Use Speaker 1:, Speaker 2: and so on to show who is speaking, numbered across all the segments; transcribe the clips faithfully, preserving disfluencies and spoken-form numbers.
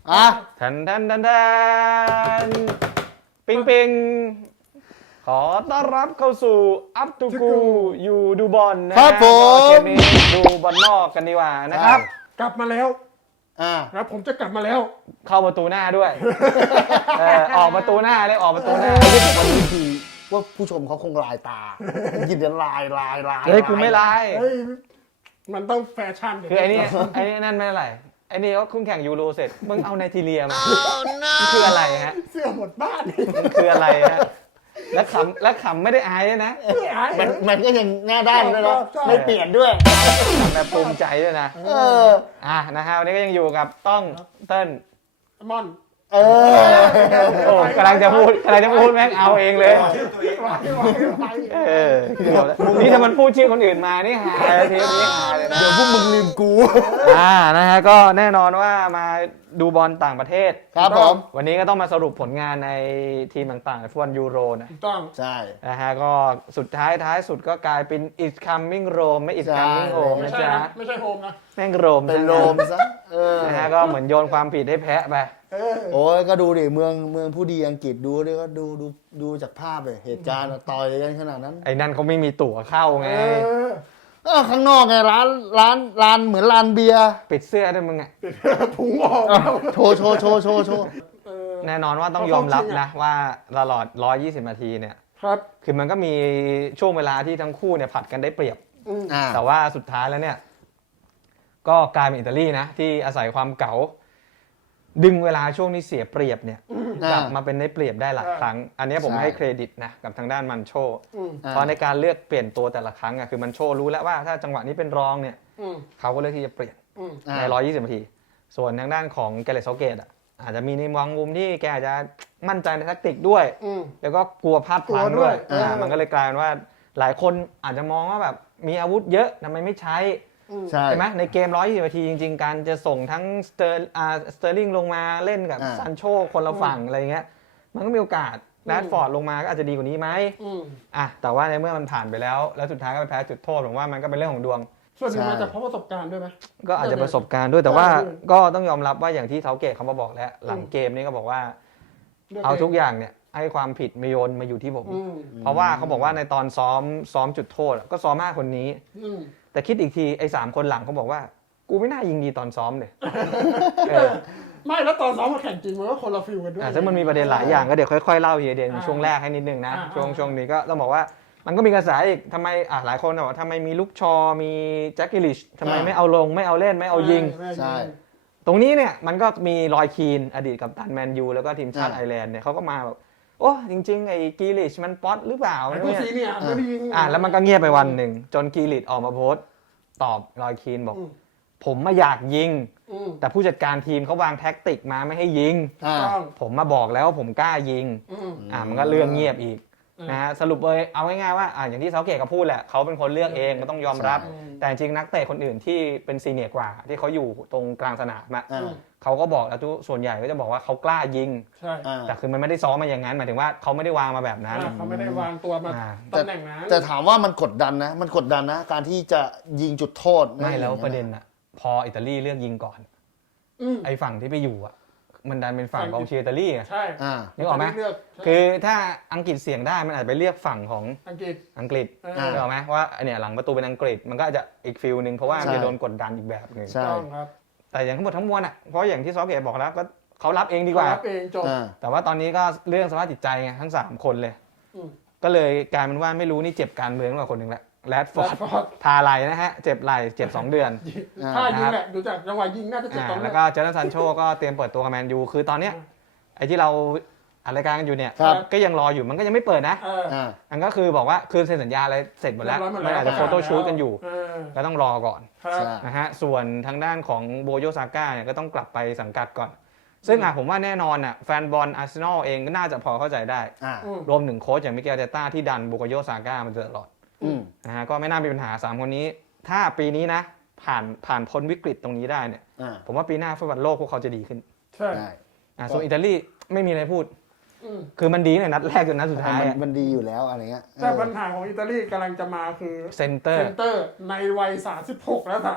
Speaker 1: อ่ะ
Speaker 2: ทันทันทันทันปิงปิงขอต้อนรับเข้าสู่อัพตูกูอยู่ดูบอลนะ
Speaker 1: ค
Speaker 2: ฮะ
Speaker 1: รับผม
Speaker 2: เกมนี้ดูบอลนอกกันดีกว่านะครับ
Speaker 3: กลับมาแล้ว
Speaker 1: อ่า
Speaker 3: นะผมจะกลับมาแล้ว
Speaker 2: เข้าประตูหน้าด้วยเออออกประตูหน้าเลยออกประตูหน้า
Speaker 1: วันนี้ทีว่าผู้ชมเขาคงลายตา ยินดีลายลายลาย
Speaker 2: เฮ้ยกูไม่ร้าย
Speaker 3: เฮ้ย มันต้องแฟชั่นเดี๋ยว
Speaker 2: คือไอ้นี่ไอ้นี่นั่นไม่อะไรไอ้นี่ก็คุณแข่งยูโรเสร็จมึงเอาไนจีเรียมามันคืออะไรฮะ
Speaker 3: เสื้อหมดบ้าน
Speaker 2: มันคืออะไรฮะและขำและขำไม่ได้อายด้วยนะ
Speaker 3: ไม่หาย
Speaker 1: มันมันก็ยังหน้าด้านด้วยนะ
Speaker 3: ใช่
Speaker 1: ไม่เปลี่ยนด้วย
Speaker 2: ทำแบบภูมิใจด้วยนะ
Speaker 1: เออ
Speaker 2: อ่ะนะฮะวันนี้ก็ยังอยู่กับต้องเติ้ล
Speaker 3: มอน
Speaker 1: เออ
Speaker 2: โอ้กำลังจะพูดกำลังจะพูดแม่งเอาเองเลย
Speaker 3: ไหวไหวไหว
Speaker 2: เออนี่ถ้ามันพูดชื่อคนอื่นมานี่หาเลยทีนี้หาเลยนะ
Speaker 1: เดี๋ยวพวกมึงลืมกู
Speaker 2: อ่านะฮะก็แน่นอนว่ามาดูบอลต่างประเทศ
Speaker 1: ครับผม
Speaker 2: วันนี้ก็ต้องมาสรุปผลงานในทีมต่างๆในฟุตบอลยูโรนะ
Speaker 3: ถูกต้อง
Speaker 1: ใช่
Speaker 2: นะฮะก็สุดท้ายท้ายสุดก็กลายเป็น it's coming Rome ไม่ it's
Speaker 1: ใช่
Speaker 2: coming home
Speaker 3: ไม่
Speaker 2: นะ
Speaker 3: ใช่
Speaker 2: จ๊ะ
Speaker 3: นะไม่ใช่โฮมนะ
Speaker 2: แม่งโรม
Speaker 1: เป็นโรมซะเออ
Speaker 2: นะฮะก็เหมือนโยนความผิดให้แพ้ไป
Speaker 3: เออ
Speaker 1: โอ้ยก็ดูดิเมืองเมืองผู้ดีอังกฤษดูดิก็ดูดูดูจากภาพเลยเหตุการณ์อะต่อยกันขนาดนั้น
Speaker 2: ไอ้นั่นเขาไม่มีตั๋วเข้าไง
Speaker 3: เออ
Speaker 1: เออข้างนอกไงร้านร้านร้านเหมือนร้านเบียร์
Speaker 2: ปิดเสื้อด้วยมึงอ่ะ
Speaker 3: พุงออกแล้ว
Speaker 1: โชว์โชว์โชว์โชว์โชว์
Speaker 3: เออ
Speaker 2: แน่นอนว่าต้องยอมรับนะว่าตลอดหนึ่งร้อยยี่สิบนาทีเนี่ย
Speaker 3: ครับ
Speaker 2: คือมันก็มีช่วงเวลาที่ทั้งคู่เนี่ยผัดกันได้เปรียบ
Speaker 3: อืม
Speaker 1: อ่า
Speaker 2: แต่ว่าสุดท้ายแล้วเนี่ย ก็กลายเป็นอิตาลีนะ ที่อาศัยความเก๋า ดึงเวลาช่วงที่เสียเปรียบเนี่ยกลับมาเป็นได้เปรียบได้หลายครั้ง อันนี้ผมให้เครดิตนะกับทางด้านมันโช
Speaker 3: อืม
Speaker 2: เพราะในการเลือกเปลี่ยนตัวแต่ละครั้งอะคือมันโชรู้แล้วว่าถ้าจังหวะนี้เป็นรองเนี่ย
Speaker 3: อืม
Speaker 2: เขาก็เลือกที่จะเปลี่ยน
Speaker 3: อืม
Speaker 1: อ่า
Speaker 2: ในหนึ่งร้อยยี่สิบนาที ส่วนทางด้านของแกเรตเซาเกตอ่ะอาจจะมีในวางมุมที่แกอาจจะมั่นใจในแทคติกด้วย
Speaker 3: อืม
Speaker 2: แล้วก็กลัวพลาดพลั้ง
Speaker 3: กลัวด้
Speaker 2: ด้ว
Speaker 3: วย ย
Speaker 2: อ่า
Speaker 3: เออ
Speaker 2: มันก็เลยกลายเป็นว่าหลายคนอาจจะมองว่าแบบมีอาวุธเยอะทำไมไม่ใช้
Speaker 3: อืม
Speaker 1: ใช่
Speaker 2: ใช่ไหมในเกมหนึ่งร้อยยี่สิบนาทีจริงๆ การจะส่งทั้งสเตอร์อ่าสเตอร์ลิงลงมาเล่นกับ
Speaker 1: อ่า
Speaker 2: ซานโชคนละฝั่งอะไรเงี้ยมันก็มีโอกาสแรดฟอร์ดลงมาก็อาจจะดีกว่านี้ไหม
Speaker 3: อืม
Speaker 2: อ่ะแต่ว่าในเมื่อมันผ่านไปแล้ว แล้วสุดท้ายก็ไปแพ้จุดโทษผมว่ามันก็เป็นเรื่องของดวง
Speaker 3: ส่วนหนึ่งมาจากเพราะประสบการณ์ด้วยไหม
Speaker 2: ก็อาจจะประสบการณ์ด้วยแต่ว่า
Speaker 3: ใช่
Speaker 2: ก็ต้องยอมรับว่าอย่างที่เทาเกตเขามาบอกแล้วหลังเกมนี้ก็บอกว่า เอาทุกอย่างเนี่ยให้ความผิดมาโยนมาอยู่ที่ผม
Speaker 3: อืม
Speaker 2: เพราะว่าเขาบอกว่าในตอนซ้อมซ้อมจุดโทษอะก็ซ้อมห้าคนนี้
Speaker 3: อืม
Speaker 2: แต่คิดอีกทีไอ้สามคนหลังเขาบอกว่า กูไม่น่ายิงดีตอนซ้อมเลยเออ
Speaker 3: ไม่แล้วตอนซ้อมมาแข่งจริงมันก็คนละฟิลกันด้วย
Speaker 2: อ่ะซึ่งมันมีประเด็นหลายอย่างก็เดี๋ยวค่อยๆเล่าทีละเด่น
Speaker 3: อ่า
Speaker 2: ช่วงแรกให้นิดนึงนะ
Speaker 3: อ่า
Speaker 2: ช่วงช่วงนี้ก็ต้องบอกว่ามันก็มีกระแสอีกทำไมอ่ะหลายคนบอกว่าทำไมมีลุกชอมีแจ็คกิลิชทำไมไม่เอาลงไม่เอาเล่นไม่เอายิง
Speaker 3: ไม่
Speaker 1: ใช่
Speaker 2: ตรงนี้เนี่ยมันก็มีรอยคีนอดีตกัปตันแมนยูแล้วก็ทีมชาติ
Speaker 1: อ่า
Speaker 2: ไอร์แลนด์เนี่ยเขาก็มาแบบโอ้จริง ๆ ไอ้กีลิชมันป๊อตหรือเปล่า
Speaker 3: ไอ้
Speaker 2: เนี่ย
Speaker 3: กูซีเนี่ยไม่ได้ยิง
Speaker 2: อ่าแล้วมันก็เงียบไปวันหนึ่ง จนกีลิชออกมาโพสต์ตอบรอยคีนบอก
Speaker 3: อืม
Speaker 2: ผมมาอยากยิง
Speaker 3: อืม
Speaker 2: แต่ผู้จัดการทีมเขาวางแท็กติกมาไม่ให้ยิง
Speaker 1: อ่า
Speaker 3: ต้อง
Speaker 2: ผมมาบอกแล้วว่าผมกล้ายิง
Speaker 3: อืม
Speaker 2: อ่ามันก็เรื่องเงียบอีก
Speaker 3: อืม
Speaker 2: นะฮะสรุปเลยเอาง่ายๆว่าอ่าอย่างที่เซาเกตเขาพูดแหละเขาเป็นคนเลือกเองก็ต้องยอมรับ
Speaker 1: ใช่
Speaker 2: แต่จริงนักเตะคนอื่นที่เป็นซีเนียร์กว่า ที่เขาอยู่ตรงกลางสนามอะ
Speaker 1: อ่า
Speaker 2: เขาก็บอกแล้วทุกส่วนใหญ่ก็จะบอกว่าเขากล้ายิง
Speaker 3: ใช่
Speaker 1: อ่า
Speaker 2: แต่คือมันไม่ได้ซ้อมมาอย่างนั้นหมายถึงว่าเขาไม่ได้วางมาแบบนั้น
Speaker 3: อ่าเขาไม่ได้วางตัวมา
Speaker 2: อ่า
Speaker 3: ตำแหน่งนั้น
Speaker 1: แต่ถามว่ามันกดดันนะ มันกดดันนะ การที่จะยิงจุดโทษ
Speaker 2: ไม่แล้ว
Speaker 1: อย่าง
Speaker 2: ประเด็นอะพออิตาลีเลือกยิงก่อน
Speaker 3: อืม
Speaker 2: ไอ้ฝั่งที่ไปอยู่อะมันดันเป็นฝั่งกองเชียร์อิตาลีอะ
Speaker 3: ใช่
Speaker 1: อ่า
Speaker 2: นึกออกไหม
Speaker 3: เลือก
Speaker 2: คือถ้าอังกฤษเสี่ยงได้มันอาจจะไปเลือกฝั่งของ
Speaker 3: อังกฤษ
Speaker 2: อังกฤษ
Speaker 3: เออ
Speaker 1: อ่า
Speaker 2: นึกออกไหมว่าเนี่ยหลังประตูเป็นอังกฤษมันก็อาจจะอีกฟิลหนึ่งเพราะว่ามัน
Speaker 1: ใช่
Speaker 2: จะโดนกดดันอีกแบบหนึ่ง
Speaker 1: ใช่
Speaker 3: ต้องครับ
Speaker 2: แต่อย่างทั้งหมดทั้งมวลอะเพราะอย่างที่ซอฟเกตบอกแล้วก็เขารับเองดีกว่า
Speaker 3: รับเองจบ
Speaker 1: อ่า
Speaker 2: แต่ว่าตอนนี้ก็เรื่องสภาพจิตใจไงทั้งสามคนเลย
Speaker 3: อืม
Speaker 2: ก็เลยกลายเป็นว่าไม่รู้นี่เจ็บการเมืองกว่าคนหนึ่งแหละแรดฟอร์ด
Speaker 3: Radford
Speaker 2: ทาไหลนะฮะ เจ็บไหลเจ็บ สอง เดือน
Speaker 1: อ่า
Speaker 3: ถ้ายิงแหละดูจากจังหวะยิงน่าจะเจ็บ
Speaker 2: อ่า
Speaker 3: ตอน
Speaker 2: แล้
Speaker 3: นี้
Speaker 2: วก็เจอร์นันซันโชก็เตรียมเปิดตัวกับแมนยูคือตอนเนี้ยไอ้ที่เราอัดรายการกันอยู่เนี่ย
Speaker 1: ครับ
Speaker 2: ก็ยังรออยู่มันก็ยังไม่เปิดนะ
Speaker 3: เออ
Speaker 1: อ่า
Speaker 2: มันก็คือบอกว่าคือเซ็นสัญญาอะไรเสร็จหมดแล้ว
Speaker 3: เรียบร้อยหมด
Speaker 2: มัน
Speaker 3: แล้ว
Speaker 2: อาจจะโฟโต้ชูตกันอยู่
Speaker 3: เออ
Speaker 2: ก็ต้องรอก่อน
Speaker 3: ครับ
Speaker 1: ใช่
Speaker 2: นะฮะส่วนทางด้านของโบโยซาก้าเนี่ยก็ต้องกลับไปสังกัดก่อน ซึ่งอ่ะผมว่าแน่นอนอ่ะแฟนบอลอาร์เซนอลเองก็น่าจะพอเข้าใจได้
Speaker 1: อ่า
Speaker 3: อืม
Speaker 2: รวมถึงโค้ชอย่างมิเกลเตต้าที่ดันโบโยซาก้ามาตลอด
Speaker 1: อืม
Speaker 2: นะฮะก็ไม่น่ามีปัญหาสามคนนี้ ถ้าปีนี้นะผ่านผ่านพ้นวิกฤตตรงนี้ได้เนี่ย
Speaker 1: อ่า
Speaker 2: ผมว่าปีหน้าฟุตบอลโลกพวกเขาจะดีขึ้น
Speaker 3: ใช่
Speaker 1: ได้
Speaker 2: อ่ะส่วนอิตาลีไม่มีอะไรพูด
Speaker 3: อืม
Speaker 2: คือมันดีในนัดแรกจนนัดสุดท้าย
Speaker 1: มัน
Speaker 2: อะ
Speaker 1: มันดีอยู่แล้วอะไรเงี้ย
Speaker 3: แต่ปัญหาของอิตาลีกำลังจะมาคือ
Speaker 2: เซนเตอ
Speaker 3: เซ
Speaker 2: ร์
Speaker 3: นเตอร์ในวัยสามสิบหกและสามสิบ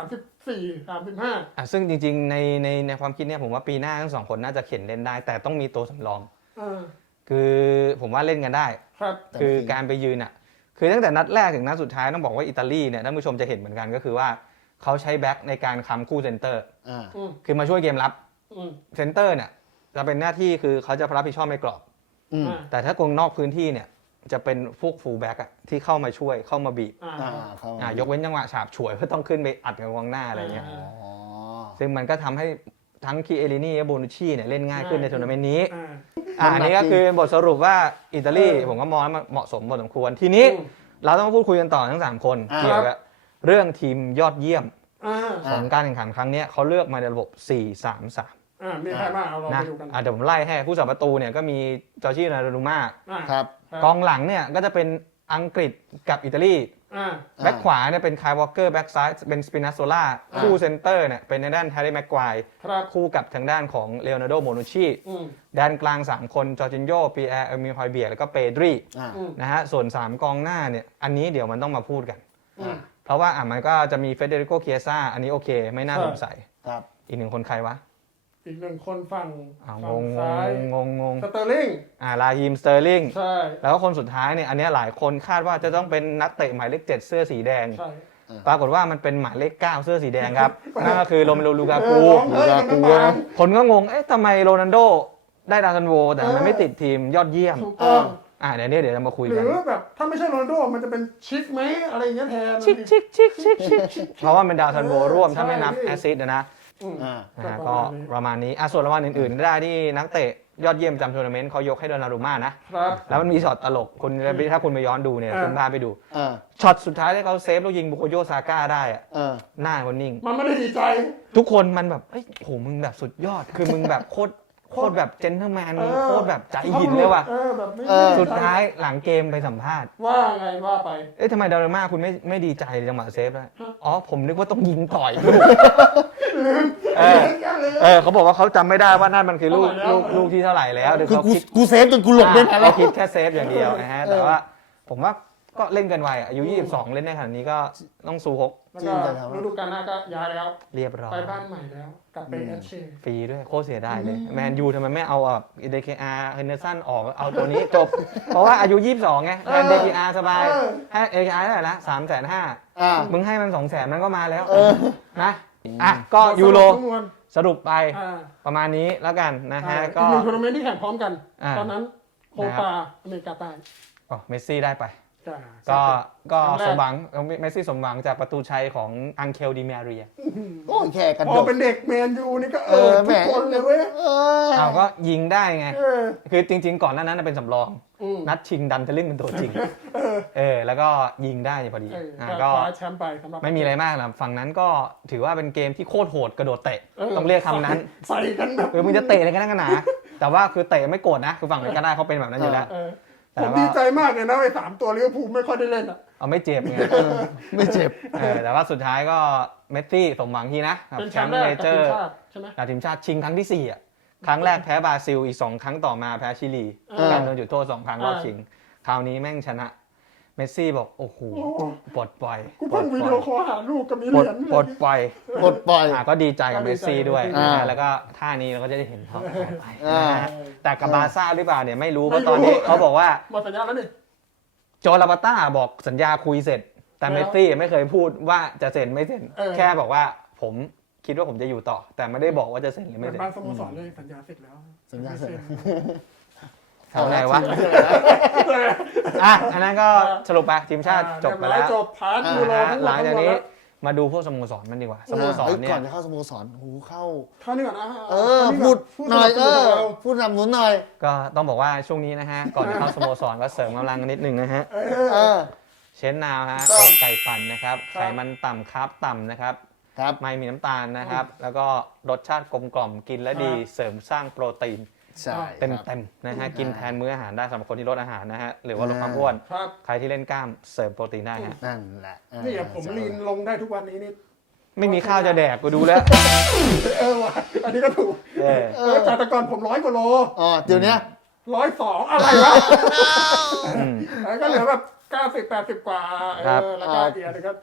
Speaker 3: สี่สามสิบห้า
Speaker 2: อ่ะซึ่งจริงๆในในในความคิดเนี่ยผมว่าปีหน้าทั้งสองคนน่าจะเข็นเล่นได้ แต่ต้องมีตัวสำรอง
Speaker 3: อ่า
Speaker 2: คือผมว่าเล่นกันได้
Speaker 3: ครับ
Speaker 2: คือการไปยืนอ่ะคือตั้งแต่นัดแรกถึงนัดสุดท้ายต้องบอกว่าอิตาลีเนี่ยท่านผู้ชมจะเห็นเหมือนกันก็คือว่าเขาใช้แบ็คในการค้ำคู่เซนเตอร์
Speaker 1: อ่า
Speaker 3: อืม
Speaker 2: คือมาช่วยเกมรับ
Speaker 3: อืม
Speaker 2: เซนเตอร์เนี่ยจะเป็นหน้าที่คือเขาจะรับผิดชอบในกรอบ
Speaker 1: อืม
Speaker 3: อ่า
Speaker 2: แต่ถ้ากงนอกพื้นที่เนี่ยจะเป็นพวกฟูลแบ็กอะที่เข้ามาช่วยเข้ามาบีบ
Speaker 3: อ่า
Speaker 1: อ่าเขา
Speaker 2: อ่ะยกเว้นจังหวะฉาบฉวยก็ต้องขึ้นไปอัดกับกองหน้าอะไรเงี้ย
Speaker 3: อ่า
Speaker 1: อ๋อ
Speaker 2: ซึ่งมันก็ทำให้ทั้งคีเอลินี่และโบนุชชี่เนี่ยเล่นง่ายขึ้นในทัวร์นาเมนต์นี้
Speaker 3: อ่า
Speaker 2: อ่าอันนี้ก็คือบทสรุปว่าอิตาลี
Speaker 3: เออ
Speaker 2: ผมก็มองว่ามันเหมาะสมพอสมควรทีนี้
Speaker 3: อืม
Speaker 2: เราต้องมาพูดคุยกันต่อทั้งสามคน
Speaker 1: อ่า
Speaker 2: เกี่ยวกับเรื่องทีมยอดเยี่ยม
Speaker 3: อ่า
Speaker 2: ของการแข่งขันครั้งเนี้ยเขาเลือกมาในระบบ สี่ สาม สาม
Speaker 3: อ่ามีใครบ้างเอาเรา
Speaker 2: นะ
Speaker 3: ไปดูกัน
Speaker 2: อ่ะเดี๋ยวผมไล่ให้ผู้สับประตูเนี่ยก็มีจอร์จินารูมา
Speaker 3: อ่า
Speaker 1: ครับ
Speaker 2: กองหลังเนี่ยก็จะเป็นอังกฤษกับอิตาลี
Speaker 3: อ่า
Speaker 2: แบ็คขวาเนี่ยเป็นคายวอลเกอร์แบ็คซ้ายเป็นสปินาโซล่า
Speaker 3: อ่า
Speaker 2: คู่เซนเตอร์เนี่ยเป็นในด้านแฮร์รี่แม็กควาย
Speaker 3: ครับ
Speaker 2: คู่กับทางด้านของเลโอนาร์โดโมนูชี
Speaker 3: อืม
Speaker 2: ด้านกลาง สาม คนจอร์จินโญ่ปีแอร์เอมิลฮอยเบียร์แล้วก็เปดรี
Speaker 1: อ่า
Speaker 3: อืม
Speaker 2: นะฮะส่วน สาม กองหน้าเนี่ยอันนี้เดี๋ยวมันต้องมาพูดกัน
Speaker 3: อืม
Speaker 2: เพราะว่าอ่ะมันก็จะมีเฟเดริโกเคียซ่าอันนี้โอเค ไม่น่า
Speaker 3: ครับ
Speaker 2: สงสัย
Speaker 1: ครับ
Speaker 2: อีกหนึ่งคนใครวะ
Speaker 3: อีกหนึ่งคนฝั่ง
Speaker 2: อ้าวง
Speaker 3: ฝั่ง
Speaker 2: งง
Speaker 3: ซ้าย
Speaker 2: งงงง
Speaker 3: สเตอร์ลิง
Speaker 2: อ่าลาฮิมสเตอร์ลิง
Speaker 3: ใช่
Speaker 2: แล้วก็คนสุดท้ายเนี่ยอันเนี้ยหลายคนคาดว่าจะต้องเป็นนักเตะหมายเลขเจ็ดเสื้อสีแดง
Speaker 3: ใช่
Speaker 2: ปรากฏว่ามันเป็นหมายเลขเก้าเสื้อสีแดงครับ นั่นก็คือโรเมโลลูกากู
Speaker 3: เออมันเป็นบาง
Speaker 2: คนก็งง เอ๊ะทำไมโรนัลโดได้ดาวซันโว แต่มันไม่ติดทีมยอดเยี่ยม
Speaker 3: ถูกต้อง
Speaker 2: อ่าเดี๋ยวนี้เดี๋ยวเรามาคุย
Speaker 3: ห
Speaker 2: กั
Speaker 3: รื
Speaker 2: น
Speaker 3: อแบบถ้าไม่ใช่โรนัลโดมันจะเป็นชิคไหมอะไรอย่างเงี้ยแทน
Speaker 2: ชิกชิกชิกชิกชิกเพราะว่าเป็นดาวซันโวร่วมถ้าไม่นับ
Speaker 3: ใช่
Speaker 2: แอสซิสต์นะ
Speaker 3: อืม
Speaker 1: อ่า
Speaker 2: นะฮะ
Speaker 3: ก็
Speaker 2: ก็
Speaker 3: ป
Speaker 2: ประ ระ
Speaker 3: มา
Speaker 2: มา
Speaker 3: ณ
Speaker 2: ณ
Speaker 3: นี้
Speaker 2: นี้อ่ะส่วนรางวัลอื่นๆได้ที่นักเตะยอดเยี่ยมจำทัวร์นาเมนต์เขายกให้โดนารุม่านะ
Speaker 3: ครับ
Speaker 2: แล้วมันมีช็อตตลกคุณถ้าคุณไปย้อนดูเนี่ย
Speaker 3: อ่า
Speaker 2: คุณพาไปดู
Speaker 1: อ่า
Speaker 2: ช็อตสุดท้ายที่เขาเซฟแล้วยิงบุโกโยซาก้าได้อะ
Speaker 1: เออ
Speaker 2: หน้าคนนิ่ง
Speaker 3: มันไม่ได้ดีใจ
Speaker 2: ทุกคนมันแบบเอ้ยโหมึงแบบสุดยอด คือมึงแบบโคตรโคตรแบบเจนเทอร์แมน
Speaker 3: เออ
Speaker 2: โคตรแบบใจหินเลยว่ะ
Speaker 3: เออแบบไม่
Speaker 1: เออ
Speaker 3: ไม่
Speaker 2: สุดท้ายหลังเกมไปสัมภาษณ์
Speaker 3: ว่าไงว่าไป
Speaker 2: เอ๊ะทำไมดาร์มาคุณไม่ไม่ดีใจจังหวะเซฟเลยอ๋อผมนึกว่าต้องยิงต่อย เออ เออเขาบอกว่าเขาจำไม่ได้ว่านั่นมันคือลูก
Speaker 3: เท่าไหร่แล้ว
Speaker 2: ลูกลูกที่เท่าไหร่แล้วเดี๋ยว
Speaker 1: คือ
Speaker 2: เขา
Speaker 1: กู
Speaker 2: คิด
Speaker 1: กูเซฟจนกูหลบได้ทันแล้
Speaker 2: เขา
Speaker 1: ว
Speaker 2: คิดแค่เซฟอย่างเดียวนะฮะ
Speaker 1: เออ
Speaker 2: แต่ว่าผมว่าก็เล่นกันไวอะอายุยี่สิบสองเล่นได้ขนาดนี้ก็ต้องซูฮก
Speaker 3: แล้วก็ฤดูกาลหน้าก็ย้ายแล้ว
Speaker 2: เรียบร้อย
Speaker 3: ไปบ้านใหม่แล้ว กลับไปเอชเช
Speaker 2: ฟรีด้วยโคตรเสียดายเลยแมนยูทำไมไม่เอาอ่ะเดเคอาร์เฮนเดอร์สันออกเอาตัวนี้จบ เพราะว่าอายุยี่สิบสองไงแมนเดเคอาร์สบายให้เอเคอาร์เท่าไหร่ละสามแสนห้า
Speaker 1: อ่า
Speaker 2: มึงให้มันสองแสนมันก็มาแล้ว
Speaker 1: เออ
Speaker 2: นะอ่ะก็ยูโร
Speaker 3: จำนวน
Speaker 2: สรุปไป
Speaker 3: อ่า
Speaker 2: ประมาณนี้แล้วกันนะฮะ
Speaker 3: อ่า
Speaker 2: ก็
Speaker 3: อีกหนึ่งทัวร์นาเมนต์ที่แข่งพร้อมกัน
Speaker 2: อ่า
Speaker 3: ตอนนั้นโคปาอเมริกาใต้
Speaker 2: อ๋อเมสซี่ได้ไป
Speaker 3: จ้า
Speaker 2: ก็ก็
Speaker 3: ครั้งแรก
Speaker 2: สมหวังเมสซี่สมหวังจากประตูชัยของอังเคลดิเมเรีย
Speaker 1: โอ้ยแค่กระ
Speaker 3: พ
Speaker 1: โด
Speaker 3: อ
Speaker 1: ด
Speaker 3: เป็นเด็กแมนยูนี่ก็เอ
Speaker 1: เอ
Speaker 3: อ
Speaker 1: อ
Speaker 3: ทุ
Speaker 1: แหม
Speaker 3: กคนเลยเว้ย
Speaker 1: เออ
Speaker 2: เอาก็ยิงได้ไง
Speaker 3: เออ
Speaker 2: คือจริง ๆ ก่อนหน้านั้นนะเป็นสำรอง
Speaker 3: อืม
Speaker 2: นัดชิงดันเทลลิงเป็นตัวจริง
Speaker 3: เออ
Speaker 2: เออ แล้วก็ยิงได้พอดี
Speaker 3: เออ
Speaker 2: อ่ะ
Speaker 3: ก็
Speaker 2: ก็
Speaker 3: คว้าแชมป์ไปสำหรับ
Speaker 2: ไม่มีอะไรมากนะฝั่งนั้นก็ถือว่าเป็นเกมที่โคตรโหดกระโดดเตะ
Speaker 3: เออ
Speaker 2: ต้องเรียกคำนั้น
Speaker 3: ใส่กันแบบ
Speaker 2: คือมึงจะเตะอะไรกันนักกันหนา แต่ว่าคือเตะไม่โกรธนะ คือฝั่งไหนก็ได้เขาเป็นแบบนั้นอยู่แล้ว
Speaker 3: เออ
Speaker 2: แต่
Speaker 3: ผม
Speaker 2: ว่า
Speaker 3: ดีใจมากเลยนะไอ้สามตัวลิเวอร์พูลไม่ค่อยได้เล่นอ่ะ
Speaker 2: เอาไม่เจ็บไง
Speaker 1: ไม่เจ็บ
Speaker 2: เออแต่ว่าสุดท้ายก็เมสซี่สมหวังทีนะกับ
Speaker 3: เป็น
Speaker 2: แช
Speaker 3: แช
Speaker 2: ม
Speaker 3: ม
Speaker 2: ป์
Speaker 3: ป์แร
Speaker 2: เม
Speaker 3: กกับ
Speaker 2: เจอ
Speaker 3: ทีม
Speaker 2: ร์
Speaker 3: ชาติใช่ไหม
Speaker 2: กับทีมชาติชิงครั้งที่สี่อ่ะครั้งแรกแพ้บราซิลอีกสองครั้งต่อมาแพ้ชิลี
Speaker 3: เออ
Speaker 2: การโดนจุดโทษสองครั้งรอบ
Speaker 3: เออ
Speaker 2: ชิง คราวนี้แม่งชนะเมสซี่บอกโอ้โห
Speaker 3: โอ้โห
Speaker 2: ปลดปล่อย
Speaker 3: กู
Speaker 2: ปล
Speaker 3: เพิ่
Speaker 2: ด
Speaker 3: ง
Speaker 2: ป
Speaker 3: วิ
Speaker 2: ล่
Speaker 3: ดี
Speaker 2: อ
Speaker 3: โอย คอลหาลูกกับมี
Speaker 2: ป
Speaker 3: เห
Speaker 2: ล
Speaker 3: รี
Speaker 2: ด
Speaker 3: ยญ
Speaker 2: ปลดปล่อย
Speaker 1: ปลดปล่อย
Speaker 2: อ่ะก็ดีใจกับเมสซี่ด้วย
Speaker 1: อ่า
Speaker 2: นะฮะแล้วก็ท่านี้เราก็จะได้เห็นเขาไป
Speaker 1: อ่า
Speaker 2: นะฮะแต่กับบาร์ซ่าหรือเปล่าเนี่ยไม่รู้เพ
Speaker 3: ไม่
Speaker 2: ราะ
Speaker 3: รู้
Speaker 2: ตอนนี้เขาบอกว่า
Speaker 3: หมดสัญญาแล้วนี่
Speaker 2: โจลาปาต้าบอกสัญญาคุยเสร็จ แต่
Speaker 3: แล้ว
Speaker 2: เมสซี่ไม่เคยพูดว่าจะเซ็นไม่เซ็น
Speaker 3: เออ
Speaker 2: แค่บอกว่าผมคิดว่าผมจะอยู่ต่อ แต่ไม่ได้บอกว่าจะเซ็นหรือ
Speaker 3: เหมื
Speaker 2: ไม่
Speaker 3: อน
Speaker 2: เซ็น
Speaker 3: บ้านสโมสรเลยสัญญาเสร็จแล้ว
Speaker 1: สัญญาเสร็จ
Speaker 2: ทำอะไรวะอ่ะอันนั้นก็สรุปไปทีมชาติจบไปแล้ว
Speaker 3: จบพาร์ทยูโร
Speaker 2: นะฮะ
Speaker 3: ทั้งมด
Speaker 2: หลังจากนี้
Speaker 3: ทั้งมด
Speaker 2: มาดูพวกสโมสรมันดีกว่าสโมสร
Speaker 1: เฮ้ย
Speaker 2: เนี่
Speaker 1: ก่อย นจะเข้าสโมสรหูเข้า
Speaker 3: เท่านี้ก่อนนะ
Speaker 1: เออ พูดหน่อย เออ พูดนำหนุนหน่อย
Speaker 2: ก็ต้องบอกว่าช่วงนี้นะฮะก่อนจะเข้าสโมสรก็เสริมกำลังกันนิดนึงนะฮะ
Speaker 3: เอ
Speaker 1: เอ
Speaker 3: อ
Speaker 1: อ
Speaker 2: เชนนาวฮะ
Speaker 3: ครับ
Speaker 2: อกไก่ปั่นนะครับ
Speaker 3: ครับ
Speaker 2: ไขมันต่ำคาร์บต่ำนะครับ
Speaker 1: ครับ
Speaker 2: ไม่มีน้ำตาลนะครับ แล้วก็รสชาติกลมกล่อมกินและดี
Speaker 3: ครับ
Speaker 2: เสริมสร้างโปรตีน
Speaker 1: ใช่
Speaker 2: เต็ม
Speaker 1: ครับ
Speaker 2: เต็มๆนะฮะกินแทนมื้ออาหารได้สำหรับคนที่ลดอาหารนะฮะหรือว่าลด
Speaker 1: อ่า
Speaker 2: ความอ้วน
Speaker 3: ครับ
Speaker 2: ใครที่เล่นกล้ามเสริมโปรตีนได้ฮะ
Speaker 1: นั่นแหละเออ
Speaker 3: นี่อะผมลีนลงได้ทุกวันนี้นี่
Speaker 2: ไม่มีข้าวจะแดกกูดูแล้ว
Speaker 3: เออว่ะอันนี้ก็ถูก
Speaker 2: เออ
Speaker 3: เออจากแต่ก่อนผมร้อยกว่าโล
Speaker 1: อ๋อเดี๋ยวเนี้ย
Speaker 3: ร้อยสองอะไรวะ
Speaker 2: อืม
Speaker 3: แล้วก็เหลือแบบเก้าสิบแปดสิบกว่าเอ
Speaker 2: ครับ
Speaker 3: อแล้วก็เดียวนึงก็ท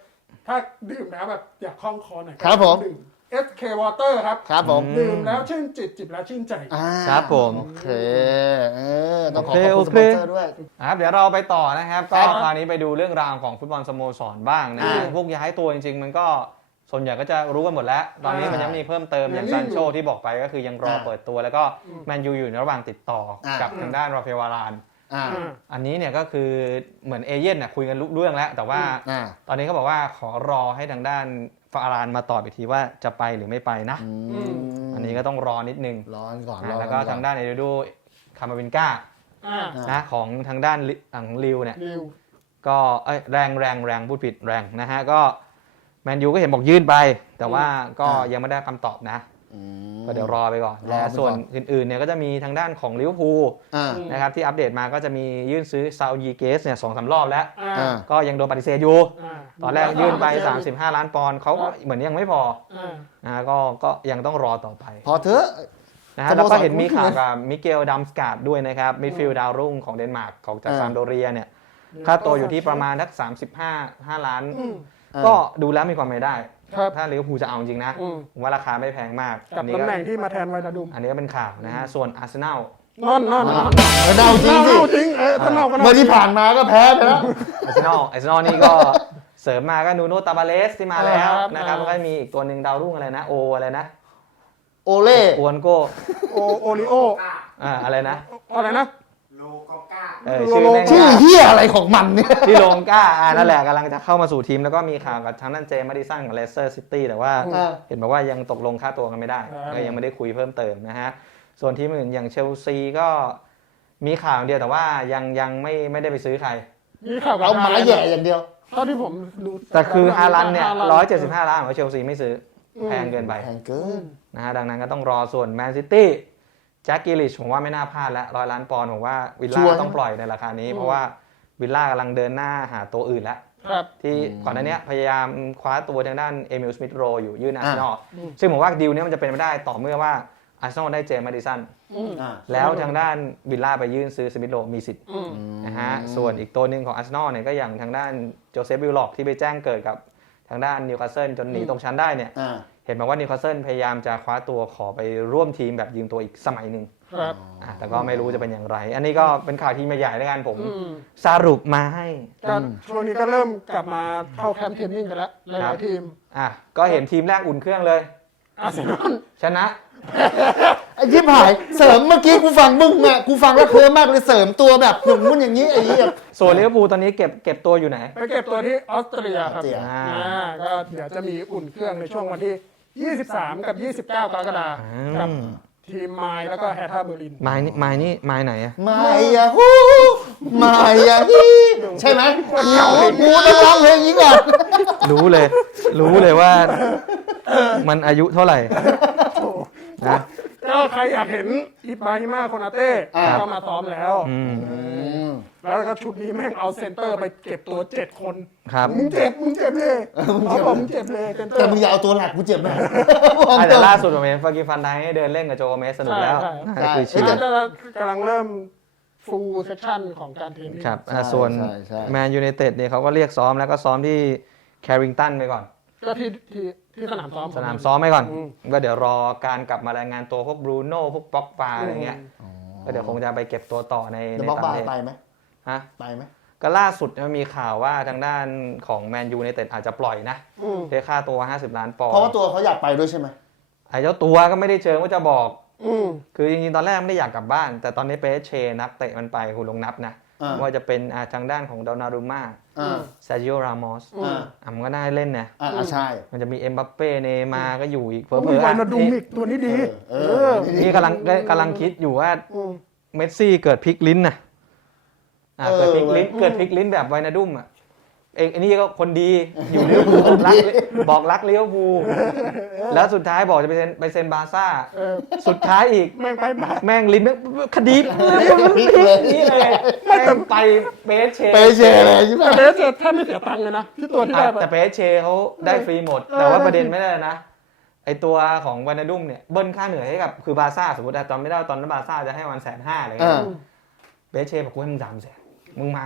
Speaker 3: ถ้าดื่มแล้วแบบอยากคล่องคอหน่อย
Speaker 1: ครับผม
Speaker 3: ดื่ม เอส เค Water ครับ
Speaker 1: ครับผม
Speaker 3: ดื่มแล้วชื่นจิตจิบแล้วชื่นใจ
Speaker 1: อ่า
Speaker 2: ครับผม
Speaker 1: โอเคเออต้องขอ
Speaker 2: โอเค
Speaker 1: ขอบคุณส
Speaker 2: โอเค
Speaker 1: ปอนเซอร์ด้วย
Speaker 2: ครับเดี๋ยวเราไปต่อนะครับ
Speaker 1: ครั
Speaker 2: ก็
Speaker 1: บ
Speaker 2: คราวนี้ไปดูเรื่องราวของฟุตบอลสโมสรบ้างนะ
Speaker 1: อ่า
Speaker 2: พวกย้ายตัวจริงๆ มันก็ส่วนใหญ่ก็จะรู้กันหมดแล้ว ตอนนี้มันยังมีเพิ่มเติมอย่าง
Speaker 3: ยัง
Speaker 2: ซั
Speaker 3: มี
Speaker 2: น
Speaker 3: อยู่
Speaker 2: โชที่บอกไปก็คือยังรอ
Speaker 1: อ่า
Speaker 2: เปิดตัว แล้วก็แมนยูอยู่ในระหว่างติดต่ออา กับทางด้านราฟาเอลวาราน
Speaker 1: อ่า
Speaker 3: อ่า
Speaker 2: อันนี้เนี่ยก็คือเหมือนเอเย่นน่ะคุยกันรู้เรื่องแล้ว แต่ว่า
Speaker 1: อ่า
Speaker 2: ตอนนี้เขาบอกว่าขอรอให้ทางด้านฟารานมาตอบอีกทีว่าจะไปหรือไม่ไปนะ
Speaker 1: อืม
Speaker 2: อันนี้ก็ต้องรอนิดนึง
Speaker 1: ร้อนก่อน
Speaker 2: อ่ะ
Speaker 1: ร้อน
Speaker 2: แล้วก็
Speaker 1: อน
Speaker 2: ทางด้านเอเดโดคามาวินก้า
Speaker 3: อ่า
Speaker 2: นะของทางด้านลิของลิวเนี่ย
Speaker 3: นิว
Speaker 2: ก็เอ้ยแรงแรงแรงพูดผิดแรงนะฮะก็แมนยูก็เห็นบอกยื่นไป แต่ว่าก็ยังไม่ได้คำตอบนะ
Speaker 1: อืม
Speaker 2: ก็เดี๋ยวรอไปก่อน
Speaker 1: รอไปก่อน
Speaker 2: นะส่วนอื่นๆเนี่ยก็จะมีทางด้านของลิเวอร์พูล
Speaker 1: อ่า
Speaker 2: นะครับที่อัปเดตมาก็จะมียื่นซื้อซาอุดีเกสเนี่ยสองสามรอบแล้ว
Speaker 3: อ่า
Speaker 1: อ่า
Speaker 2: ก็ยังโดนปฏิเสธอยู่
Speaker 3: อ่า
Speaker 2: ตอนแรกยื่นไป สามสิบห้า ล้านปอนด์เขาก็เหมือนยังไม่พอ
Speaker 3: อ่า
Speaker 2: นะฮะก็ก็ยังต้องรอต่อไป
Speaker 1: พอเถอะ
Speaker 2: นะฮะ
Speaker 1: สโมสร
Speaker 2: แล้วก็เห็นมี
Speaker 1: คุ้นเคย
Speaker 2: ข่าวกับมิเกลดัมสกาดด้วยนะครับมิดฟิลด์ดาวรุ่งของเดนมาร์กของจาก
Speaker 1: อ่า
Speaker 2: ซามโดเรียเนี่ยค่าตัวอยู่ที่ประมาณทักสามสิบห้า ห้าล้าน
Speaker 3: อืม
Speaker 2: ก็ดูแล้วมีความเป็นไปได้
Speaker 3: ครับ
Speaker 2: ถ้าลิเวอร์พูลจะเอาจริงนะ
Speaker 3: อืม
Speaker 2: ผมว่าราคาไม่แพงมาก
Speaker 3: กับ
Speaker 2: อันนี้
Speaker 3: ตำ
Speaker 2: ก็
Speaker 3: แหน่งที่มาแทนไวนาดุม
Speaker 2: อันนี้ก็เป็นข่าวนะฮะส่วนอาร์เซนอล
Speaker 3: นอนนอนนอน
Speaker 1: เออเดาจริงสิ
Speaker 3: เน่าจริงเออถ้าเน่าก็เน่า
Speaker 1: เมื่อที่ผ่านมาก็แพ้ไปแล้ว
Speaker 2: อาร์เซนอลอาร์เซนอลนี่ก็เสริมมาก็นูโนตาบาเลสที่มาแล้ว
Speaker 3: ครับ
Speaker 2: นะครับ
Speaker 3: อ่า
Speaker 2: แล้วก็มีอีกตัวหนึ่งดาวรุ่งอะไรนะโออะไรนะ
Speaker 1: โอเล่
Speaker 2: อวนโก
Speaker 3: โอโอริโอ
Speaker 2: อ่าอะไรนะ
Speaker 3: อะไรนะ
Speaker 2: เออชื่อแม่ง
Speaker 1: ชื่อเฮียอะไรของมันเนี่ย
Speaker 2: ที่โลงก้าอ่านั่นแหละกำลังจะเข้ามาสู่ทีมแล้วก็มีข่าวกับทางด้านเจมาดิสันของเลสเตอร์ซิตี้แต่ว่า
Speaker 1: อ่า
Speaker 2: เห็นบอกว่ายังตกลงค่าตัวกันไม่ได้
Speaker 3: ครับ
Speaker 2: ก็ยังไม่ได้คุยเพิ่มเติมนะฮะส่วนทีมอื่นอย่างเชลซีก็มีข่าวอย่างเดียวแต่ว่ายังยังไม่ไม่ได้ไปซื้อใคร
Speaker 3: มีข่าวกับ
Speaker 1: เอาหมาแหย่อย่างเดียว
Speaker 3: เท่าที่ผมดู
Speaker 2: แต่คือฮาลันเนี่ย
Speaker 3: ฮา
Speaker 2: ร้อยเจ็ดสิบห้าล้านของเชลซีไม่ซื้ออแพงเกินไป
Speaker 1: แพงเกิน
Speaker 2: นะฮะดังนั้นก็ต้องรอส่วนแมนซิตี้แจ็คกิลิชผมว่าไม่น่าพลาดแล้วร้อยล้านปอนด์ผมว่าวิล
Speaker 1: ชั
Speaker 2: ล่าว
Speaker 1: ร์
Speaker 2: ต้องปล่อยในราคานี้ เพราะว่าวิลล่ากำลังเดินหน้าหาตัวอื่นแล้ว
Speaker 3: ครับ
Speaker 2: ที่
Speaker 1: อืม
Speaker 2: ก่อนหน้านี้พยายามคว้าตัวทางด้านเอมิลสมิธโรอยู่ยื่นอาร์เซนอล
Speaker 3: อืม
Speaker 2: ซึ่งผมว่าดีลเนี้ยมันจะเป็นไปได้ต่อเมื่อว่าอาร์เซนอลได้เจมส์มาดิสัน
Speaker 3: อืม
Speaker 1: อ่า
Speaker 2: แล้วทางด้านวิลล่าไปยื่นซื้อสมิธโรมีสิทธิ์
Speaker 3: อืม
Speaker 2: นะฮะส่วนอีกตัวหนึ่งของอาร์เซนอลเนี่ยก็อย่างทางด้านโจเซฟวิลล็อกที่ไปแจ้งเกิดกับทางด้านนิวคาสเซิลจนหนีตกชั้นได้เนี่ย
Speaker 1: อ่า
Speaker 2: เห็นมาว่านิวคาสเซิลพยายามจะคว้าตัวขอไปร่วมทีมแบบยืมตัวอีกสมัยหนึ่ง
Speaker 3: ครับ
Speaker 2: อ่ะแต่ก็ไม่รู้จะเป็นอย่างไร อันนี้ก็เป็นข่าวที่มาใหญ่ในการผม
Speaker 3: อืม
Speaker 2: สรุปมาให้
Speaker 3: ก็ช่วงนี้ก็เริ่มกลับมาเข้าแคมป์เทรนนิ่งกันแล้วห
Speaker 2: ครั
Speaker 3: ลา
Speaker 2: บ
Speaker 3: ยๆทีม
Speaker 2: อ่ะก็เห็นทีมแรกอุ่นเครื่องเลย
Speaker 3: อาร์เซนอล
Speaker 2: ชนะ
Speaker 1: ไอ้ชิบหายเสริมเมื่อกี้กูฟังมึงอ่ะกูฟังแล้วเคลิ้มมากเลยเสริมตัวแบบอย่างงู้นอย่างนี้ไอ้เหี้ย
Speaker 2: ส่วนลิเวอร์พูลตอนนี้เก็บเก็บตัวอยู่ไหน
Speaker 3: ไปเก็บตัวที่ออสเตรียครับ
Speaker 1: ออสเตรีย
Speaker 2: อ่า
Speaker 3: อ่าก็เดี๋ยวจะมีอุ่นเครื่องในช่วงวันที่ ยี่สิบสาม กับ ยี่สิบเก้ากรกฎาคมกับทีมไมล์แล้วก็แฮท่าเบอร์ลิน
Speaker 2: ไม้นี่ไม้นี่ไม้ไหนอะ
Speaker 1: มายาฮูมายาฮีใช่ไหมกูต้องร้องเพลงนี้ก่อน
Speaker 2: รู้เลย รู้เลยว่ามันอายุเท่าไหร่นะ
Speaker 3: ก็ใครอยากเห็นอิบราฮิมาโคนาเต้
Speaker 1: อ่า
Speaker 3: ก็มาซ้อมแล้ว
Speaker 2: อืม
Speaker 1: อืม
Speaker 3: แล้วก็ชุดนี้แม่งเอาเซนเตอร์ไปเก็บตัวเจ็ดคน
Speaker 2: ครับ
Speaker 3: มึงเจ็บ มึงเจ็บเลยเขาบอกมึงเจ็บเลยเซนเตอ
Speaker 1: แต่
Speaker 3: ร์
Speaker 1: มึงอย่าเอาตัวหลักกูเจ็บนะ
Speaker 2: อ่ะแต่ล่าสุดผมเห็นฟากิฟันไดให้เดินเล่นกับโจเมสสนุกแล้ว
Speaker 3: ใช่
Speaker 2: น่าจะคือ
Speaker 1: ใช่
Speaker 2: ชีวิ
Speaker 3: น่า
Speaker 2: ต
Speaker 3: จะกำลังเริ่มฟูลเซสชั่นของการเทรนนิ่ง
Speaker 2: ครับอ่ะ
Speaker 1: ใช่
Speaker 2: ส่วน
Speaker 1: ใช่ใช่
Speaker 2: แมนยูไนเต็ดเนี่ยเขาก็เรียกซ้อมแล้วก็ซ้อมที่แคริงตันไปก่อน
Speaker 3: ก็ที่ที่ที่สนามซ้อม
Speaker 2: สนามซ้อมไปก่อน
Speaker 3: อืม
Speaker 2: ก็เดี๋ยวรอการกลับมารายงานตัวพวกบรูโน่พวกป็อกปาอะไรเงี้ยก็เดี๋ยวคงจะไปเก็บตัวต่อใน
Speaker 1: เดี๋ย
Speaker 2: ใน
Speaker 1: วบอก
Speaker 2: ต่าง
Speaker 1: บา
Speaker 2: ประเทศ
Speaker 1: ไปไหม
Speaker 2: ฮะ
Speaker 1: ไปไหม
Speaker 2: ก็ล่าสุดมันมีข่าวว่าทางด้านของแมนยูไนเต็ดอาจจะปล่อยนะ
Speaker 3: อืม
Speaker 2: ด้วยค่าตัวห้าสิบล้านปอนด์
Speaker 1: เพราะว่าตัวเขาอยากไปด้วยใช่ไหม
Speaker 2: ไอ้เจ้าตัวก็ไม่ได้เชิงว่าจะบอก
Speaker 3: อืม
Speaker 2: คือจริงๆ ตอนแรกไม่ได้อยากกลับบ้าน แต่ตอนนี้เปเชนักเตะมันไปคุณลงนับนะ
Speaker 1: อ่า
Speaker 2: ว่าจะเป็นอ่าทางด้านของดอนารุม่า
Speaker 1: อ่า
Speaker 2: ซาจิโอรามอส
Speaker 3: อืม
Speaker 1: อ่า
Speaker 2: อ่ะมันก็ได้เล่นนะ
Speaker 1: อ่าใช่
Speaker 2: มันจะมีเอ็มบัปเป้เนย์มาร์ก็อยู่อีกเผลอ
Speaker 3: มี
Speaker 2: ๆ
Speaker 3: ไว
Speaker 2: อ่ะ
Speaker 3: นาดูมิกตัวนี้ดี
Speaker 1: เอ
Speaker 3: เอ
Speaker 1: อ
Speaker 3: อ
Speaker 2: นี่กำลังกำลังคิดอยู่ว่า
Speaker 3: อืม
Speaker 2: เมสซี่เกิดพลิกลิ้นน่ะอ่ะ
Speaker 1: เออ
Speaker 2: เกิดพลิกลิ้น
Speaker 3: เว้ย
Speaker 2: เกิดพลิกลิ้นแบบไวนาดุมอ่ะเองไอ้นี่ก็คนดีอยู่ลิเวอร์พูลรักบอกรักลิเวอร์พูลแล้วสุดท้ายบอกจะไปเซ็นไปเซ็นบาร์ซ่า
Speaker 3: เออ
Speaker 2: สุดท้ายอีก
Speaker 3: แม่งไปบาส
Speaker 2: แม่งลิ้นแม่งคดี
Speaker 1: พลิกเลย
Speaker 2: นี่เลยแม่งไปเปเช
Speaker 1: เปเชเลยใช่ไหม
Speaker 3: แต่เบสเจแทบไม่เสียตังค์เลยนะ ที่ตัวที่
Speaker 2: อ่ะ
Speaker 3: ได้ไป
Speaker 2: แต่เปเชเขาได้ฟรีหมด
Speaker 3: เออ
Speaker 2: แต่ว่าประเด็นไม่ได้นะไอตัวของวานาดุมเนี่ยเบิ้ลค่าเหนื่อยให้กับคือบาร์ซ่าสมมติอะตอนไม่ได้ตอนนั้นบาร์ซ่าจะให้วันแสนห้าอะไร
Speaker 1: อ่า
Speaker 2: เงี้ยเปเชบอกกูให้มึงสามแสนมึงมาไหม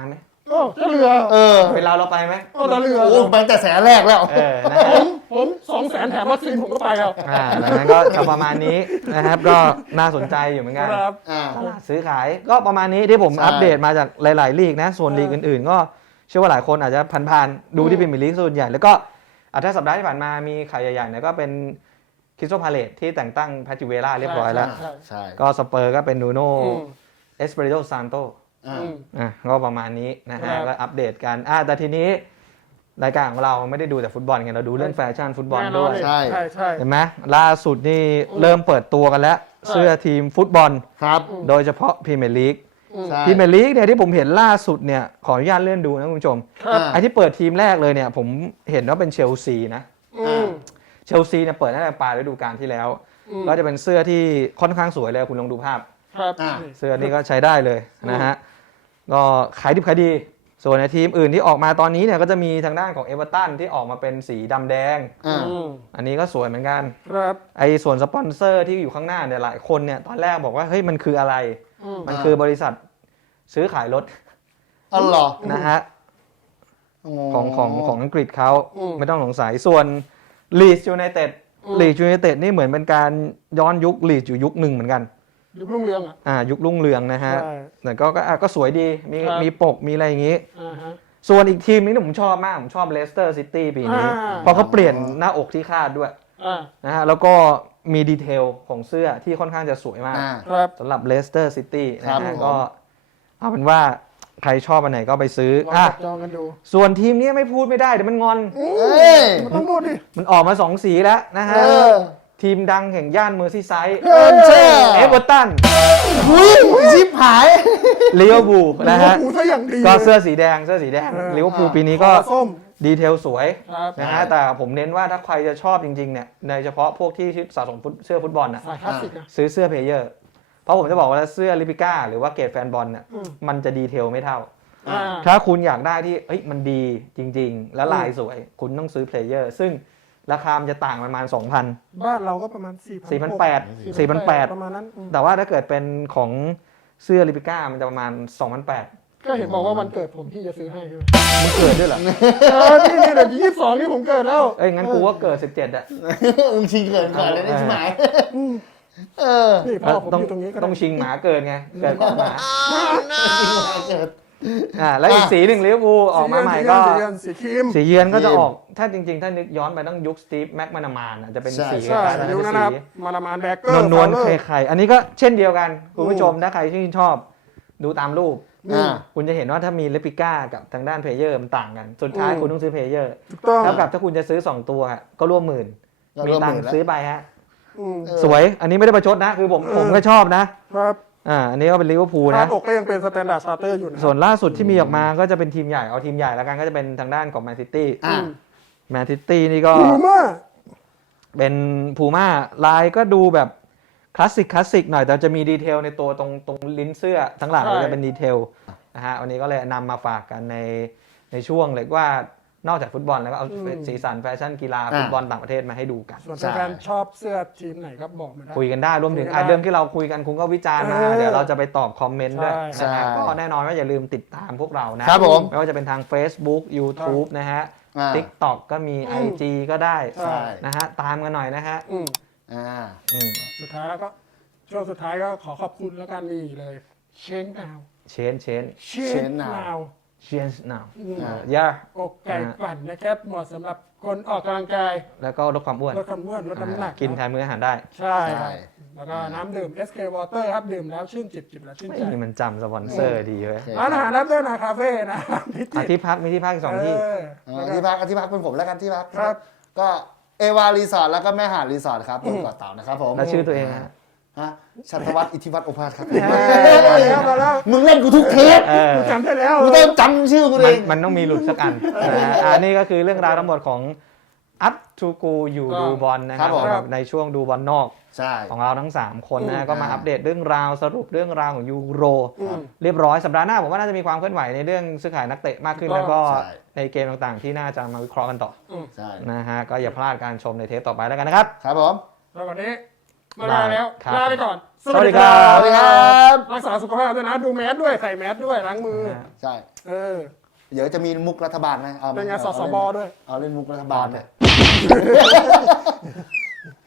Speaker 3: โอ้เจ้าเรือ
Speaker 1: เออ
Speaker 2: เป็นเราเราไปไหม
Speaker 3: โอ้ตาเรือ
Speaker 1: โอ้มันแต่แสนแรกแล้ว
Speaker 2: เออนะ
Speaker 3: ผ
Speaker 2: ฮะ
Speaker 3: มผมสองแสนแถมวัคซีนผมก็ไปแล้ว
Speaker 2: อ่าดังนั้นก็จะประมาณนี้นะครับ ก็น่าสนใจอยู่เหมือนกัน
Speaker 3: ครับ
Speaker 1: อ่า
Speaker 2: ตลาดซื้อขายก็ประมาณนี้ที่ผม
Speaker 1: ใช่
Speaker 2: อัปเดตมาจากหลาย ๆ ลีกนะ ส่วน
Speaker 3: เออ
Speaker 2: ลีกอื่น ๆ ก็เชื่อว่าหลายคนอาจจะผ่านๆดูที่เป็นมิลลีกส่วนใหญ่ แล้วก็อ่ะถ้าสัปดาห์ที่ผ่านมามีข่าวใหญ่ๆเนี่ยก็เป็นคริสโตพาเลตที่แต่งตั้งแพทริเวล่าเรียบร้อยแล้ว
Speaker 3: ใช่
Speaker 1: ใช่
Speaker 2: ก็สเปอร์ก็เป็นนูโน่
Speaker 3: อืม
Speaker 2: เอสเปริโตซานโต
Speaker 1: อ่า
Speaker 3: อืม
Speaker 2: อ่ะก็ประมาณนี้นะฮะ
Speaker 3: ครับ
Speaker 2: ก็อัปเดตกันอ่ะแต่ทีนี้รายการของเราไม่ได้ดูแต่ฟุตบอลไงเราดูเรื่องแฟชั่นฟุตบอล
Speaker 3: แน่น
Speaker 2: ด้
Speaker 3: อ
Speaker 2: วน ย
Speaker 3: เลย
Speaker 1: ใช่
Speaker 3: ใช่ใช่
Speaker 2: เห็นไหมล่าสุดนี่เริ่มเปิดตัวกันแล้ว เสื้อทีมฟุตบอล
Speaker 1: ครับ
Speaker 2: โดยเฉพาะพรีเมียร์ลีก
Speaker 1: ใช่
Speaker 2: พรีเมียร์ลีกเนี่ยที่ผมเห็นล่าสุดเนี่ยขออนุญาตเลื่อนดูนะคุณผู้ชม
Speaker 3: ครับ
Speaker 1: อ่า
Speaker 2: ไอ้ที่เปิดทีมแรกเลยเนี่ยผมเห็นว่าเป็นเชลซีนะ
Speaker 3: อืม
Speaker 2: เชลซีเนี่ยเปิดตั้งแต่ปลายฤดูกาลที่แล้ว
Speaker 3: อืม
Speaker 2: ก็จะเป็นเสื้อที่ค่อนข้างสวยเลยคุณลองดูภาพ
Speaker 3: ครับ
Speaker 1: อ่า
Speaker 2: เสื้อนี้ก็ใช้ได้เลยนะฮะก็ขายดิบขายดี ส่วนในทีมอื่นที่ออกมาตอนนี้เนี่ยก็จะมีทางด้านของเอเวอร์ตันที่ออกมาเป็นสีดำแดง
Speaker 1: อ่า
Speaker 3: อืม
Speaker 2: อันนี้ก็สวยเหมือนกัน
Speaker 3: ครับ
Speaker 2: ไอ้ส่วนสปอนเซอร์ที่อยู่ข้างหน้าเนี่ยหลายคนเนี่ยตอนแรกบอกว่าเฮ้ยมันคืออะไร
Speaker 3: อืม
Speaker 2: มันคือบริษัทซื้อขายรถ
Speaker 1: อ๋อเหรอ
Speaker 2: นะฮะ ของของของอังกฤษเขา
Speaker 3: อืม
Speaker 2: ไม่ต้องสงสัยส่วนลีดยูไนเต็ด
Speaker 3: อืม
Speaker 2: ลีดยูไนเต็ดนี่เหมือนเป็นการย้อนยุคลีดอยู่ยุคหนึ่งเหมือนกัน
Speaker 3: ยุครุ่งเรืองอ่ะ
Speaker 2: อ่ายุครุ่งเรืองนะฮะ
Speaker 3: ใช่
Speaker 2: แต่ก็ก็อ่ะก็สวยดีมี
Speaker 3: ครับ
Speaker 2: มีปกมีอะไรอย่างงี้
Speaker 3: อ่าฮะ
Speaker 2: ส่วนอีกทีมนี้ผมชอบมาก ผมชอบเลสเตอร์ซิตี้ปีนี้
Speaker 3: อ่า
Speaker 2: เพราะเขาเปลี่ยนหน้าอกที่คาดด้วย
Speaker 3: อ่า
Speaker 2: นะฮะแล้วก็มีดีเทลของเสื้อที่ค่อนข้างจะสวยมาก
Speaker 1: อ่า
Speaker 3: ครับ
Speaker 2: สำหรับเลสเตอร์ซิตี้นะครับ ฮะ
Speaker 1: ผม
Speaker 2: ก็เอาเป็นว่าใครชอบอันไหนก็ไปซื้อ
Speaker 3: ลอง
Speaker 2: อ่ะ
Speaker 3: จับจองกันดู
Speaker 2: ส่วนทีมนี้ไม่พูดไม่ได้เดี๋ยวมันงอน
Speaker 1: เอ้ย
Speaker 3: มันต้องพูดดิ
Speaker 2: มันออกมาสองสีแล้วนะฮะ
Speaker 1: เออ
Speaker 2: ทีมดังแห่งย่านเมอร์ซีไซด์
Speaker 1: เออเชื่อ
Speaker 2: เอเวอร์ตัน
Speaker 1: หุยชิบหาย
Speaker 2: ลิเวอร์พูลนะฮะ
Speaker 3: กูซะอย่างดี
Speaker 2: ก็
Speaker 3: ลย
Speaker 2: เสื้อสีแดงเสื้อสีแดง
Speaker 3: เออ
Speaker 2: ลิเวอร์พูลปีนี้ก็
Speaker 3: ขอส้ม
Speaker 2: ดีเทลสวย
Speaker 3: ครับ
Speaker 2: นะฮะแต่ผมเน้นว่าถ้าใครจะชอบจริงๆเนี่ยโดยเฉพาะพวกที่สะสมฟุตเสื้อฟุตบอลน่ะ
Speaker 3: สายคลาสสิกนะ
Speaker 2: ซื้อเสื้อเพลเยอร์เพราะผมจะบอกว่าเสื้อลิปิก้าหรือว่าเกรดแฟนบอลน่ะ
Speaker 3: อืม
Speaker 2: มันจะดีเทลไม่เท่า
Speaker 3: อ่า
Speaker 2: ถ้าคุณอยากได้ที่เอ้ยมันดีจริง ๆ และลายสวย คุณต้องซื้อเพลเยอร์ซึ่งราคามันจะต่างประมาณ สองพัน
Speaker 3: บ้านเราก็ประมาณสี่พัน
Speaker 2: สี่พันแปด สี่พันแปด
Speaker 3: ประมาณนั้นอืม
Speaker 2: แต่ว่าถ้าเกิดเป็นของเสื้อลิปิก้ามันจะประมาณ สองพันแปด
Speaker 3: ก็เห็นบอกว่าวันเกิดผมพี่จะซื้อให้ใช่ไหม
Speaker 2: มึงเกิดด้วยเหรอ
Speaker 3: เออนี่นี่เดี๋ยวยี่สิบสองนี่ผมเกิดแล้ว
Speaker 2: เอ้ยงั้นกูก็เกิดสิบเจ็ดอะ
Speaker 1: มึงชิงเกินก่อนเลยนะชิบหายเออ
Speaker 3: นี่พ่อผม
Speaker 2: ต้อง
Speaker 3: อยู่ตรงนี้ก็
Speaker 2: ต้
Speaker 3: ได้
Speaker 2: องชิงหมาเกินไงเกิดก่อนหมา
Speaker 1: ชิงหายเกิด
Speaker 2: อ่าแล้วอีกสีหนึ่งลิเวอร์พูลออกมาใหม่ก็
Speaker 3: สีเงินสีครีม
Speaker 2: สีเยือนก็จะ
Speaker 1: ครีม
Speaker 2: ออกถ้าจริง ๆ ถ้านึกย้อนไปต้องยุคสตีฟแม็กมานามานอะจะเป็น
Speaker 1: ใช่
Speaker 2: สี
Speaker 3: ใช่
Speaker 2: คล้ายๆ
Speaker 3: ยุค
Speaker 2: เป็
Speaker 3: นั้นนะครับ
Speaker 2: สี
Speaker 3: มาลามานแบกเกอร์
Speaker 2: นวลๆ
Speaker 3: ฟาวเลอร์
Speaker 2: ไข่ๆอันนี้ก็เช่นเดียวกัน คุณผู้ชมถ้าใครที่ชอบดูตามรูป
Speaker 1: อ่า
Speaker 2: คุณจะเห็นว่าถ้ามีเลปิก้ากับทางด้านเพลเยอร์มันต่างกัน สุดท้าย
Speaker 3: อืม
Speaker 2: คุณต้องซื้อเพลเยอร์
Speaker 3: ถูกต้อง
Speaker 2: เท่ากับถ้าคุณจะซื้อ สอง ตัวก็ร่วมหมื่น
Speaker 1: ก็
Speaker 2: มี
Speaker 1: ร่วม
Speaker 2: ตัง
Speaker 1: หมื่
Speaker 2: ค์
Speaker 1: นแล้ว
Speaker 2: ซื้อไปฮะ
Speaker 3: อืม
Speaker 1: เออ
Speaker 2: สวย อันนี้ไม่ได้ประชดนะ คือผม
Speaker 3: เออ
Speaker 2: ผมก็ชอบนะ
Speaker 3: ครับ
Speaker 2: อ่าอันนี้ก็เป็นลิเวอร์พูล
Speaker 3: หน้า
Speaker 2: นะ
Speaker 3: อกก็ยังเป็นสแตนดาร์ดสตาร์เตอร์อยู่นะ
Speaker 2: ส่วนล่าสุดที่มีออกมาก็จะเป็นทีมใหญ่ เอาทีมใหญ่แล้วกันก็จะเป็นทางด้านของแมนซิตี้
Speaker 1: อ่า
Speaker 2: แมนซิตี้นี่ก็
Speaker 3: พูม่า
Speaker 2: เป็นพูม่าลายก็ดูแบบคลาสสิกคลาสสิกหน่อยแต่จะมีดีเทลในตัวตรงตรงลิ้นเสื้อทั้งหลังจะเป็นดีเทลนะฮะวันนี้ก็เลยนำมาฝากกันในในช่วงเลยว่านอกจากฟุตบอลแล้วก็เอาสีสันแฟชั่นกีฬาฟุตบอลต่างประเทศมาให้ดูกัน
Speaker 3: ส่วน
Speaker 1: ใช่
Speaker 3: แฟนๆชอบเสื้อทีมไหนครับบอกมาได้
Speaker 2: คุยกันได้รวมถึง
Speaker 3: คุยกัน
Speaker 2: อ่ะ
Speaker 3: ได้
Speaker 2: เรื่องที่เราคุยกันคุณก็วิจารณ์มา
Speaker 3: เออ
Speaker 2: เดี๋ยวเราจะไปตอบคอมเมนต์ด้วย
Speaker 3: ใช่
Speaker 2: นะฮะ
Speaker 1: ใช่
Speaker 2: ก็แน่นอนว่าอย่าลืมติดตามพวกเรานะครับ
Speaker 1: ผม
Speaker 2: ไม่ว่าจะเป็นทาง Facebook YouTube นะฮะ
Speaker 1: อ่า
Speaker 2: TikTok ก็มี
Speaker 3: อืม
Speaker 2: ไอ จี ก็ได้
Speaker 3: ใช่
Speaker 2: นะฮะตามกันหน่อยนะฮะ
Speaker 3: อืม
Speaker 1: อ่า
Speaker 2: อืม
Speaker 3: สุดท้ายแล้วก็ช่วงสุดท้ายก็ขอขอบคุณแล้วกันนี่เลยเชนนาว
Speaker 2: เชนเชน
Speaker 3: เช
Speaker 1: Chain
Speaker 3: น
Speaker 1: Now
Speaker 3: นาว
Speaker 2: เชนนาว
Speaker 3: อืม
Speaker 2: ย่า
Speaker 3: อกไก่ปั่นนะครับเหมาะสำหรับคนออกกำลังกาย
Speaker 2: แล้วก็ลดความอ้วน
Speaker 3: ลดความอ้วนลดน้ำหนัก
Speaker 2: กินแทนมื้ออาหารได้
Speaker 3: ใช่
Speaker 1: ใช่
Speaker 3: ครับแล้วก็น้ำดื่ม เอส เค Water ครับดื่มแล้วชื่นจิตจิบแล้วชื่นใจ
Speaker 2: นี่มันจำสปอนเซอร์ดีเว้ย
Speaker 1: โอเค
Speaker 3: ร้านอาหารรับด้วยนะคาเฟ่นะพิจิ
Speaker 2: อ่ะ
Speaker 3: ตร
Speaker 2: ที่พักมีที่พักอีกสองที่
Speaker 3: เออ
Speaker 1: อ่า
Speaker 3: แล้วก็
Speaker 1: ที่พักที่พักเป็นผมแล้วกันที่พัก
Speaker 3: ครับ
Speaker 1: ก็เอวารีสอร์ทแล้วก็แม่หาดรีสอร์ทครับผมเกาะเต่านะครับผม
Speaker 2: แล้วชื่อตัวเองอะ
Speaker 1: ฮะชัตวัฒน์อิทธิวัฒน์โอภาสครับ
Speaker 3: มาแล้วมาแล้ว
Speaker 1: มึงเล่นกูทุกเทป
Speaker 2: เออ
Speaker 3: จำได้แล้ว
Speaker 1: กูต้องจำชื่อกูเอ
Speaker 2: มัน
Speaker 1: ง
Speaker 2: มันต้องมีหลุดสักอันนะฮะอันนี้ก็คือเรื่องราวทั้งหมดของอัพทูกูอยู่
Speaker 3: ก็
Speaker 2: ดูบอลนะครับ
Speaker 1: ครับผม
Speaker 2: สำหรับในช่วงดูบอลนอก
Speaker 1: ใช่
Speaker 2: ของเราทั้ง สาม คนนะฮะ
Speaker 1: อืม
Speaker 2: ก็มา
Speaker 1: อ่า
Speaker 2: อัปเดตเรื่องราวสรุปเรื่องราวของยูโร
Speaker 3: อืม
Speaker 2: เรียบร้อยสัปดาห์หน้าผมว่าน่าจะมีความเคลื่อนไหวในเรื่องซื้อขายนักเตะมากขึ้น
Speaker 3: ถูกต้อง
Speaker 2: แล้วก็
Speaker 1: ใช่
Speaker 2: ในเกมต่างๆ ที่น่าจะมาวิเคราะห์กันต่อ
Speaker 1: ใช่
Speaker 2: นะฮะก็อย่าพลาดการชมในเทปต่อไปแล้วกันนะครับ
Speaker 1: ครับผม
Speaker 3: แล้ววันนี้มาลาแล้ว
Speaker 2: ครับ
Speaker 3: ลาไปก่อน
Speaker 2: สวัสดีครับ
Speaker 1: สวัสดีครับ
Speaker 3: รักษาสุขภาพด้วยนะ ดูแมสด้วยใส่แมสด้วยล้างมือ
Speaker 1: ใช่
Speaker 3: เออ
Speaker 1: เดี๋ยวจะมีมุกรัฐบาลนะเอา
Speaker 3: เป็นไง
Speaker 1: อา
Speaker 3: สสบด้วย
Speaker 1: เอาเล่นมุกรัฐบาลเนี่ย